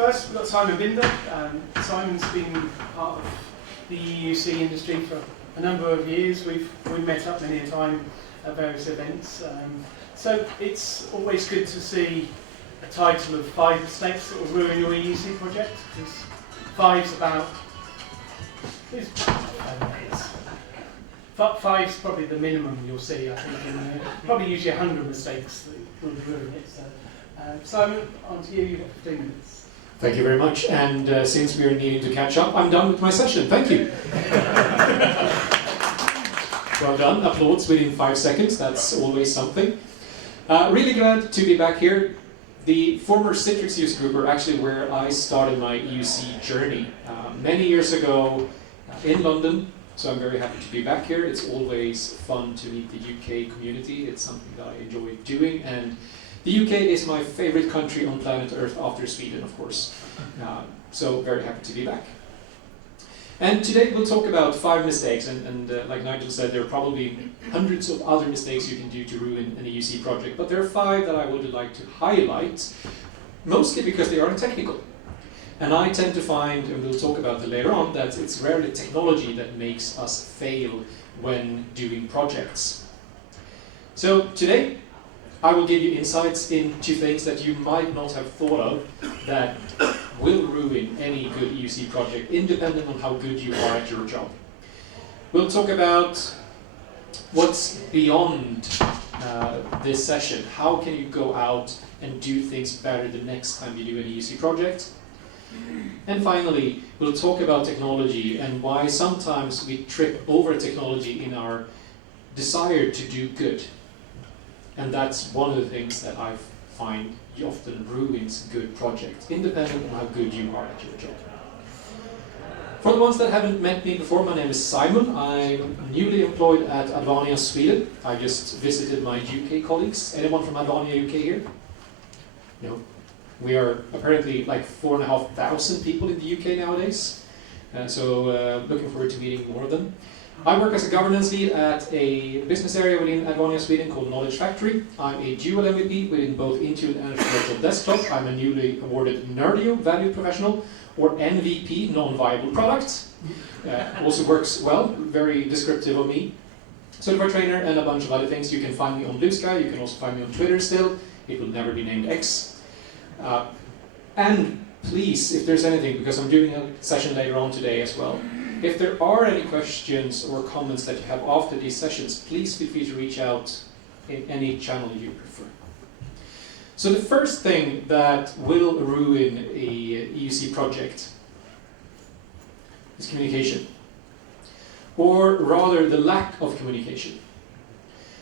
first, we've got Simon Binder. Simon's been part of the EUC industry for a number of years. We've met up many a time at various events. So it's always good to see a title of 5 mistakes that will ruin your EUC project, because 5's about... Five's probably the minimum you'll see, I think, in probably usually 100 mistakes that will ruin it. So, Simon, on to you. You've got 15 minutes. Thank you very much. And since we are needing to catch up, I'm done with my session. Thank you. Well done. Applause within 5 seconds. That's always something. Really glad to be back here. The former Citrix user group are actually where I started my EUC journey many years ago in London. So I'm very happy to be back here. It's always fun to meet the UK community. It's something that I enjoy doing. And the UK is my favorite country on planet Earth after Sweden, of course. So very happy to be back. And today we'll talk about 5 mistakes. And like Nigel said, there are probably hundreds of other mistakes you can do to ruin an EUC project. But there are 5 that I would like to highlight, mostly because they are technical. And I tend to find, and we'll talk about it later on, that it's rarely technology that makes us fail when doing projects. So today, I will give you insights into things that you might not have thought of that will ruin any good EUC project, independent on how good you are at your job. We'll talk about what's beyond this session. How can you go out and do things better the next time you do an EUC project? And finally, we'll talk about technology and why sometimes we trip over technology in our desire to do good. And that's one of the things that I find often ruins good projects, independent on how good you are at your job. For the ones that haven't met me before, my name is Simon. I'm newly employed at Advania Sweden. I just visited my UK colleagues. Anyone from Advania UK here? No. We are apparently like 4,500 people in the UK nowadays, so looking forward to meeting more of them. I work as a governance lead at a business area within Advania Sweden called Knowledge Factory. I'm a dual MVP within both Intune and Virtual Desktop. I'm a newly awarded Nerdio Value Professional, or NVP, Non-Viable Product. Also works well, very descriptive of me. Certified trainer and a bunch of other things. You can find me on Blue Sky, you can also find me on Twitter still. It will never be named X. And please, if there's anything, because I'm doing a session later on today as well, if there are any questions or comments that you have after these sessions, please feel free to reach out in any channel you prefer. So the first thing that will ruin a EUC project is communication, or rather the lack of communication.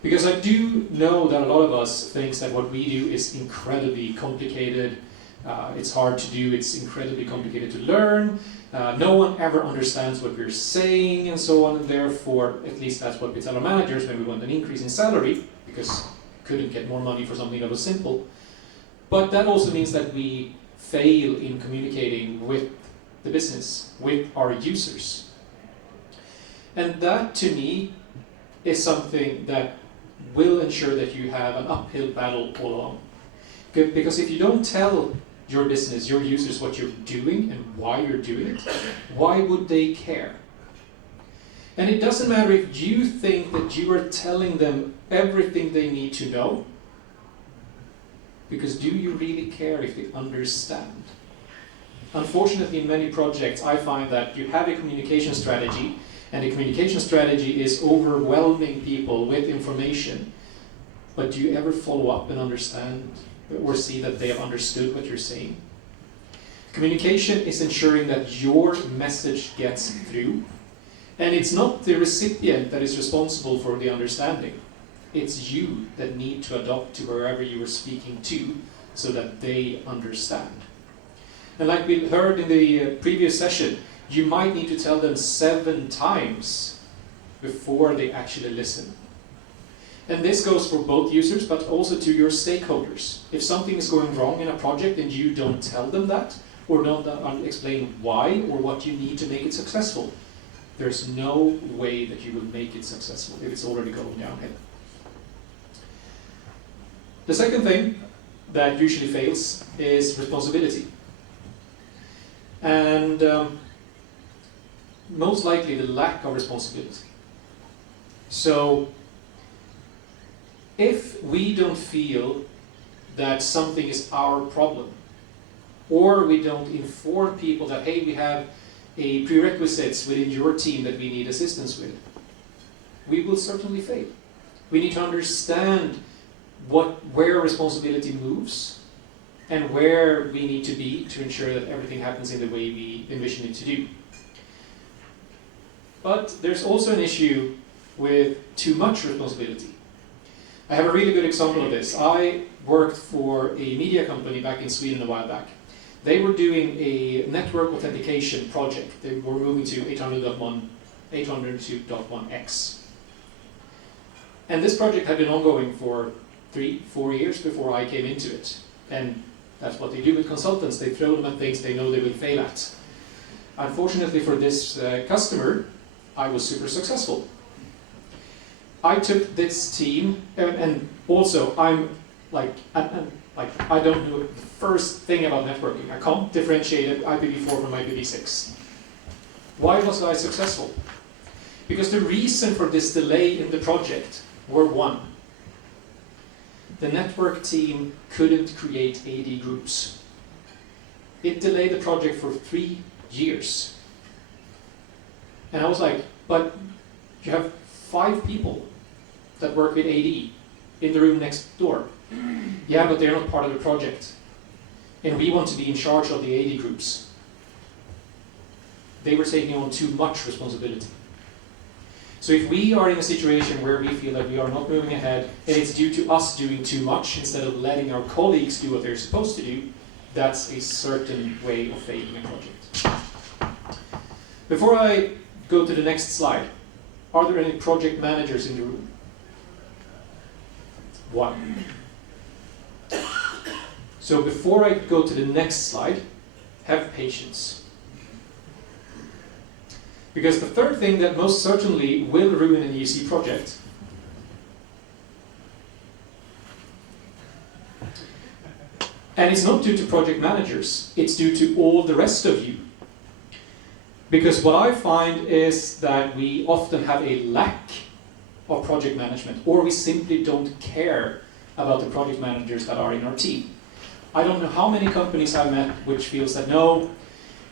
Because I do know that a lot of us think that what we do is incredibly complicated, it's hard to do, it's incredibly complicated to learn, no one ever understands what we're saying and so on, and therefore, at least that's what we tell our managers when we want an increase in salary, because we couldn't get more money for something that was simple. But that also means that we fail in communicating with the business, with our users. And that, to me, is something that will ensure that you have an uphill battle all along. Because if you don't tell your business, your users, what you're doing and why you're doing it, why would they care? And it doesn't matter if you think that you are telling them everything they need to know, because do you really care if they understand? Unfortunately, in many projects, I find that you have a communication strategy, and the communication strategy is overwhelming people with information. But do you ever follow up and understand or see that they have understood what you're saying? Communication is ensuring that your message gets through. And it's not the recipient that is responsible for the understanding. It's you that need to adapt to wherever you are speaking to so that they understand. And like we heard in the previous session, you might need to tell them 7 times before they actually listen. And this goes for both users, but also to your stakeholders. If something is going wrong in a project and you don't tell them that, or don't explain why or what you need to make it successful, there's no way that you will make it successful if it's already going downhill. The second thing that usually fails is responsibility. and most likely the lack of responsibility. So if we don't feel that something is our problem, or we don't inform people that, hey, we have a prerequisites within your team that we need assistance with, we will certainly fail. We need to understand where responsibility moves and where we need to be to ensure that everything happens in the way we envision it to do. But there's also an issue with too much responsibility. I have a really good example of this. I worked for a media company back in Sweden a while back. They were doing a network authentication project. They were moving to 802.1x. And this project had been ongoing for 3-4 years before I came into it. And that's what they do with consultants. They throw them at things they know they will fail at. Unfortunately for this customer, I was super successful. I took this team, and also I don't know the first thing about networking. I can't differentiate IPv4 from IPv6. Why was I successful? Because the reason for this delay in the project were one. The network team couldn't create AD groups. It delayed the project for 3 years. And I was like, but you have 5 people that work with AD in the room next door. Yeah, but they're not part of the project. And we want to be in charge of the AD groups. They were taking on too much responsibility. So if we are in a situation where we feel that we are not moving ahead, and it's due to us doing too much instead of letting our colleagues do what they're supposed to do, that's a certain way of failing a project. Before I go to the next slide, are there any project managers in the room? One. So before I go to the next slide, have patience. Because the third thing that most certainly will ruin an EUC project and it's not due to project managers, it's due to all the rest of you. Because what I find is that we often have a lack of project management, or we simply don't care about the project managers that are in our team. I don't know how many companies I've met which feels that no,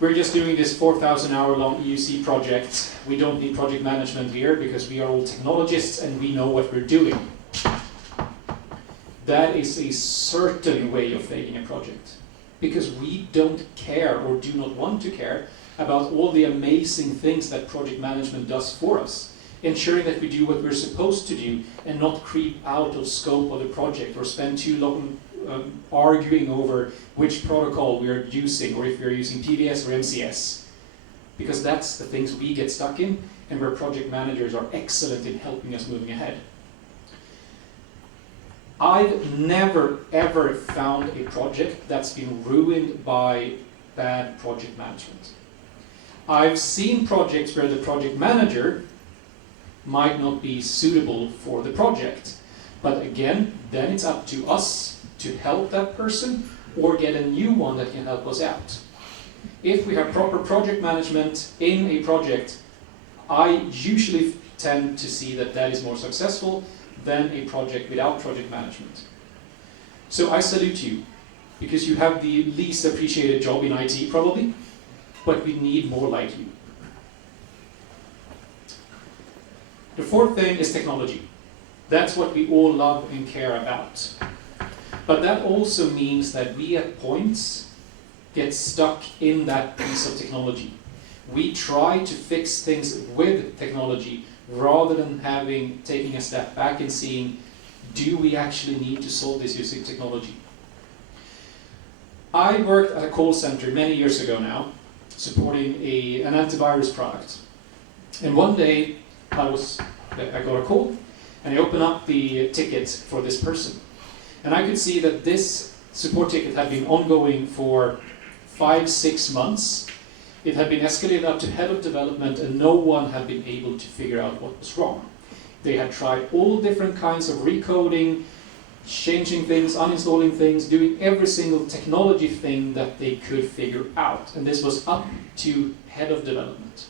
we're just doing this 4,000 hour long EUC project. We don't need project management here because we are all technologists and we know what we're doing. That is a certain way of failing a project. Because we don't care or do not want to care about all the amazing things that project management does for us. Ensuring that we do what we're supposed to do and not creep out of scope of the project or spend too long arguing over which protocol we are using, or if we're using PBS or MCS. Because that's the things we get stuck in, and where project managers are excellent in helping us moving ahead. I've never ever found a project that's been ruined by bad project management. I've seen projects where the project manager might not be suitable for the project, but again, then it's up to us to help that person or get a new one that can help us out. If we have proper project management in a project, I usually tend to see that that is more successful than a project without project management. So I salute you, because you have the least appreciated job in IT probably, but we need more like you. The fourth thing is technology. That's what we all love and care about. But that also means that we at points get stuck in that piece of technology. We try to fix things with technology rather than taking a step back and seeing, do we actually need to solve this using technology? I worked at a call center many years ago now, supporting an antivirus product. And one day I got a call and I opened up the ticket for this person. And I could see that this support ticket had been ongoing for 5-6 months. It had been escalated up to head of development and no one had been able to figure out what was wrong. They had tried all different kinds of recoding, changing things, uninstalling things, doing every single technology thing that they could figure out. And this was up to head of development.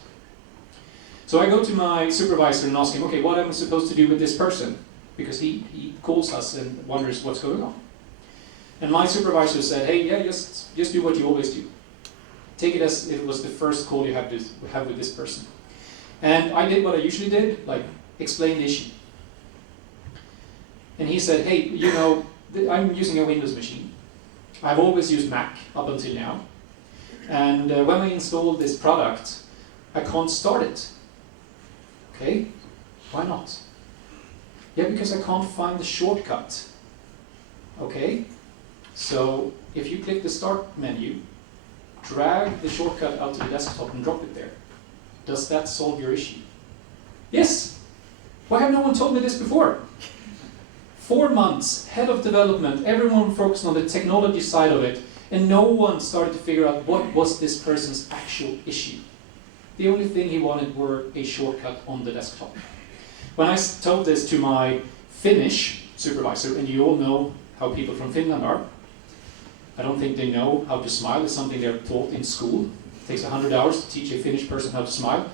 So I go to my supervisor and ask him, okay, what am I supposed to do with this person? Because he calls us and wonders what's going on. And my supervisor said, hey, yeah, just do what you always do. Take it as it was the first call you have with this person. And I did what I usually did, like explain the issue. And he said, hey, you know, I'm using a Windows machine. I've always used Mac up until now. And when I install this product, I can't start it. Okay, why not? Yeah, because I can't find the shortcut. Okay, so if you click the start menu, drag the shortcut out to the desktop and drop it there. Does that solve your issue? Yes. Why have no one told me this before? 4 months, head of development, everyone focused on the technology side of it, and no one started to figure out what was this person's actual issue. The only thing he wanted were a shortcut on the desktop. When I told this to my Finnish supervisor, and you all know how people from Finland are, I don't think they know how to smile. It's something they're taught in school. It takes 100 hours to teach a Finnish person how to smile.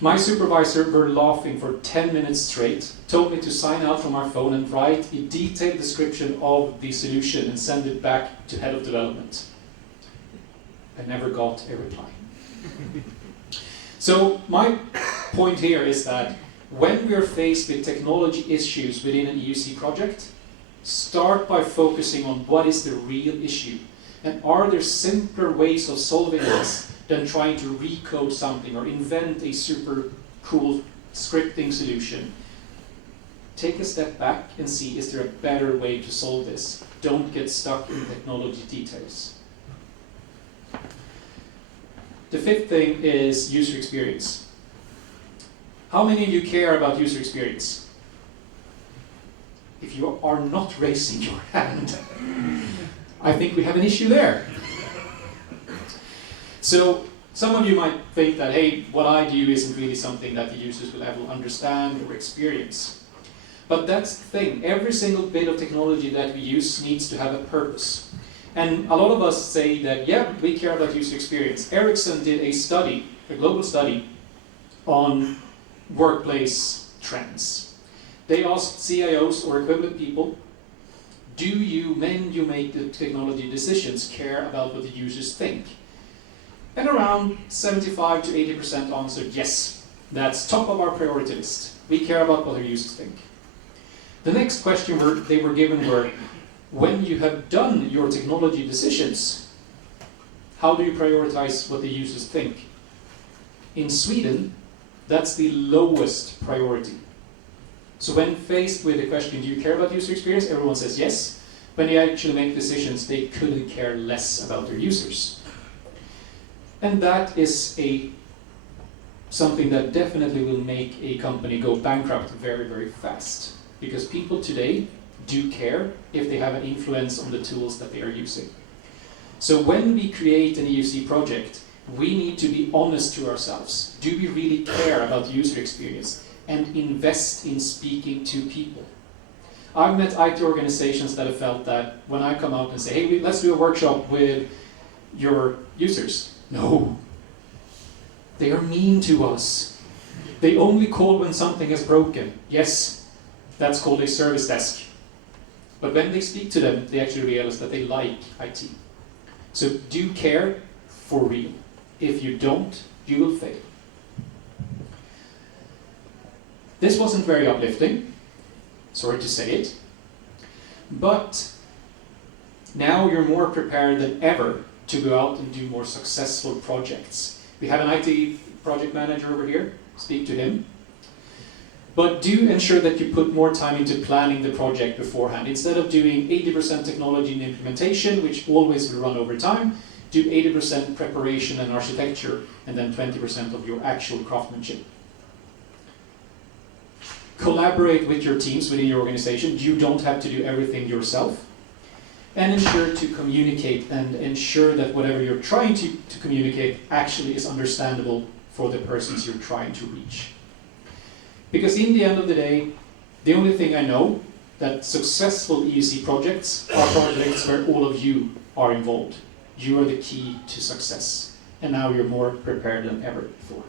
My supervisor were laughing for 10 minutes straight, told me to sign out from our phone and write a detailed description of the solution and send it back to head of development. I never got a reply. So my point here is that when we are faced with technology issues within an EUC project, start by focusing on what is the real issue. And are there simpler ways of solving this than trying to recode something or invent a super cool scripting solution? Take a step back and see, is there a better way to solve this? Don't get stuck in technology details. The fifth thing is user experience. How many of you care about user experience? If you are not raising your hand, I think we have an issue there. So some of you might think that, hey, what I do isn't really something that the users will ever understand or experience. But that's the thing. Every single bit of technology that we use needs to have a purpose. And a lot of us say that, yeah, we care about user experience. Ericsson did a study, a global study, on workplace trends. They asked CIOs or equivalent people, do you, when you make the technology decisions, care about what the users think? And around 75 to 80% answered yes. That's top of our priority list. We care about what our users think. The next question they were given were, when you have done your technology decisions, how do you prioritize what the users think? In Sweden, that's the lowest priority. So when faced with the question, do you care about user experience? Everyone says yes. When they actually make decisions, they couldn't care less about their users. And that is something that definitely will make a company go bankrupt very, very fast. Because people today do care if they have an influence on the tools that they are using. So when we create an EUC project, we need to be honest to ourselves. Do we really care about user experience and invest in speaking to people? I've met IT organizations that have felt that when I come out and say, hey, let's do a workshop with your users. No. They are mean to us. They only call when something is broken. Yes, that's called a service desk. But when they speak to them, they actually realize that they like IT. So do care for real. If you don't, you will fail. This wasn't very uplifting, sorry to say it, but now you're more prepared than ever to go out and do more successful projects. We have an IT project manager over here, speak to him. But do ensure that you put more time into planning the project beforehand. Instead of doing 80% technology and implementation, which always will run over time, do 80% preparation and architecture, and then 20% of your actual craftsmanship. Collaborate with your teams within your organization. You don't have to do everything yourself. And ensure to communicate and ensure that whatever you're trying to communicate actually is understandable for the persons you're trying to reach. Because in the end of the day, the only thing I know that successful EUC projects are projects where all of you are involved. You are the key to success, and now you're more prepared than ever before.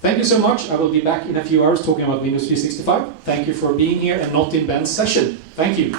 Thank you so much. I will be back in a few hours talking about Windows 365. Thank you for being here and not in Ben's session. Thank you.